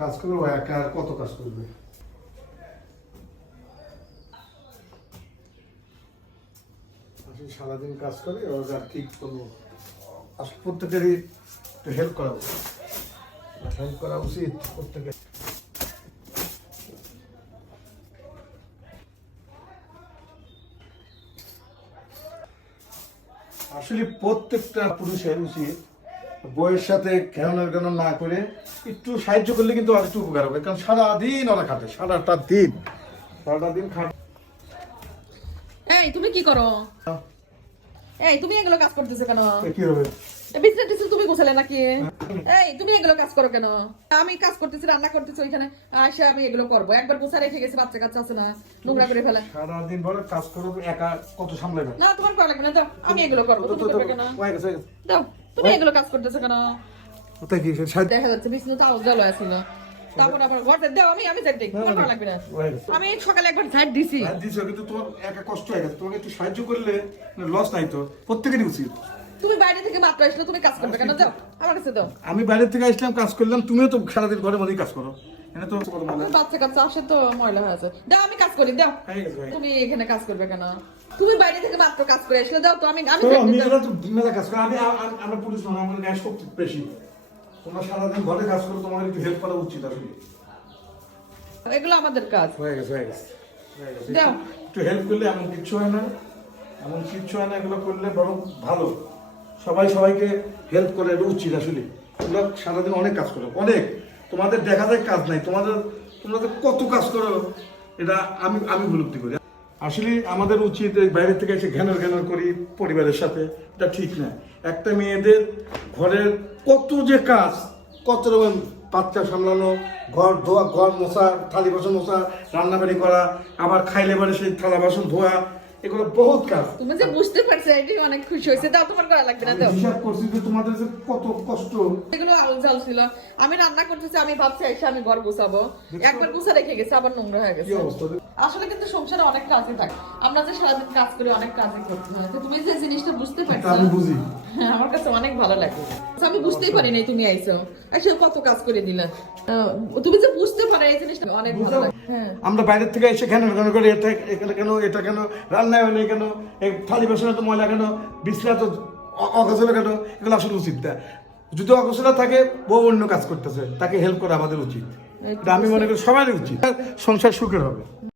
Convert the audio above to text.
কাজ করবে একা আর কত কাজ করবে? সারাদিন কাজ করে, ও আর কি করব। আসলে প্রত্যেকেরই একটু হেল্প করা উচিত। হেল্প করা উচিত প্রত্যেকের। আসলে প্রত্যেকটা পুরুষের উচিত বইয়ের সাথে খেলনা কেন না করে একটু সাহায্য করলে কিন্তু আর একটু উপকার হবে কারণ সারাদিন ওরা খাটে সারাটা দিন। সারাটা দিন খাটে। এই তুমি কি করো? এই তুমি এগুলো কাজ করতেছো কেন? কি হবে? বিছনা টিছনা তুমি গোছালে নাকি? এই তুমি এগুলো কাজ করো কেন? আমি কাজ করতেছি রান্না করতেছি ওইখানে আসে আমি এগুলো করব। একবার গোছা রেখে গেছে বাচ্চা কাচ্চা আছে না নোংরা করে ফেলে। সারাদিন ভরে কাজ করব একা কত সামলাবে না? তোমার করা লাগবে না দাও আমি এগুলো করব তুমি তো- তো- করবে কেন? গেছে, গেছে। দাও তুমি এগুলো কাজ করতেছো কেন? কোথায় কি সাহায্য দেখা যাচ্ছে বিষ্ণু তাও জল আছিল তারপর আবার ঘরতে দাও আমি আমি সাইড দিই তোমার লাগবে না। আমি সকালে একবার দিছি। আর দিছো, কিন্তু তোমার একা কষ্ট হয়ে গেছে তোমাকে একটু সাহায্য করলে লস নাই তো প্রত্যেকেরই উচিত। তুমি বাইরে থেকে মাত্র আসলে তুমি কাজ করবে কেন? আমার কাছে দাও। আমি বাইরে থেকে আসলাম কাজ করলাম তুমিও তো সারাদিন ঘরের মধ্যেই কাজ করো। এনে তো কত মজা। বাচ্চা কাচ্চা আসে তো ময়লা হয়ে আছে। দাও আমি কাজ করি দাও। গেছে, গেছে। তুমি এখানে কাজ করবে কেন? তুমি বাইরে থেকে মাত্র কাজ করে আসলে দাও তো আমি আমি তো সাইড দিই, দাও। মেয়েরা তো মেলা কাজ করে। আমি আমরা পুলিশ নয় আমাদের ন্যায় শক্তি বেশি। তোমরা সারাদিন ঘরে কাজ করো তোমার একটু হেল্প করা উচিত আসলে। এগুলো আমাদের কাজ। হয়ে গেছে হয়ে গেছে হয়ে গেছে। দাও। একটু হেল্প করলে এমন কিচ্ছু হয় না। এমন কিচ্ছু হয় না এগুলো করলে বরং ভালো। সবাই সবাইকে হেল্প করে, এটা উচিত আসলে। তোমরা সারাদিন অনেক কাজ করো, অনেক। তোমাদের দেখা যায় কাজ নাই, তোমাদের তোমরা কত কাজ করো, এটা আমি আমি উপলব্ধি করি। আসলে আমাদের উচিত বাইরে থেকে এসে ঘ্যানর ঘ্যানর করি পরিবারের সাথে, এটা ঠিক না। একটা মেয়েদের ঘরের কত যে কাজ, কত রকম বাচ্চা সামলানো, ঘর ধোয়া, ঘর মোছা, থালি বাসন মোছা, রান্নাবাড়ি করা, আবার খাইলে বাড়ি সেই থালা বাসন ধোয়া এগুলো বহুত কাজ। তুমি যে বুঝতে পারছ এটাই অনেক খুশি হয়েছে দাও তোমার করা লাগবে না আমি হিসাব করছি যে তোমাদের যে কত কষ্ট। এগুলো আউল জাল ছিল। আমি রান্না করতেছি আমি ভাবছি এসে আমি ঘর গুছাবো। একবার গুছা রেখে গেছে আবার নোংরা হয়ে গেছে। আসলে কিন্তু সংসারে অনেক কাজই থাকে। আমরা যে সারাদিন কাজ করে অনেক কাজই করতে হয়। তুমি যে জিনিসটা বুঝতে পারছ আমি বুঝি। হ্যাঁ, আমার কাছে অনেক ভালো লাগে। আচ্ছা, আমি বুঝতেই পারি নাই তুমি আইছো। আসলে কত কাজ করে দিলে। তুমি যে বুঝতে পারো এই জিনিসটা অনেক ভালো লাগে। হ্যাঁ। আমরা বাইরের থেকে এসে কেন কেন করে এটা কেন এটা কেন রান্নায় হলে কেন? এই থালি বাসনে তো ময়লা কেন? বিছনা তো অ- কেন? এগুলো আসলে উচিত না। যদি অগোছালো থাকে বউ অন্য কাজ করতেছে। তাকে হেল্প করা আমাদের উচিত। আমি মনে করি সবাই উচিত। সংসার সুখের হবে।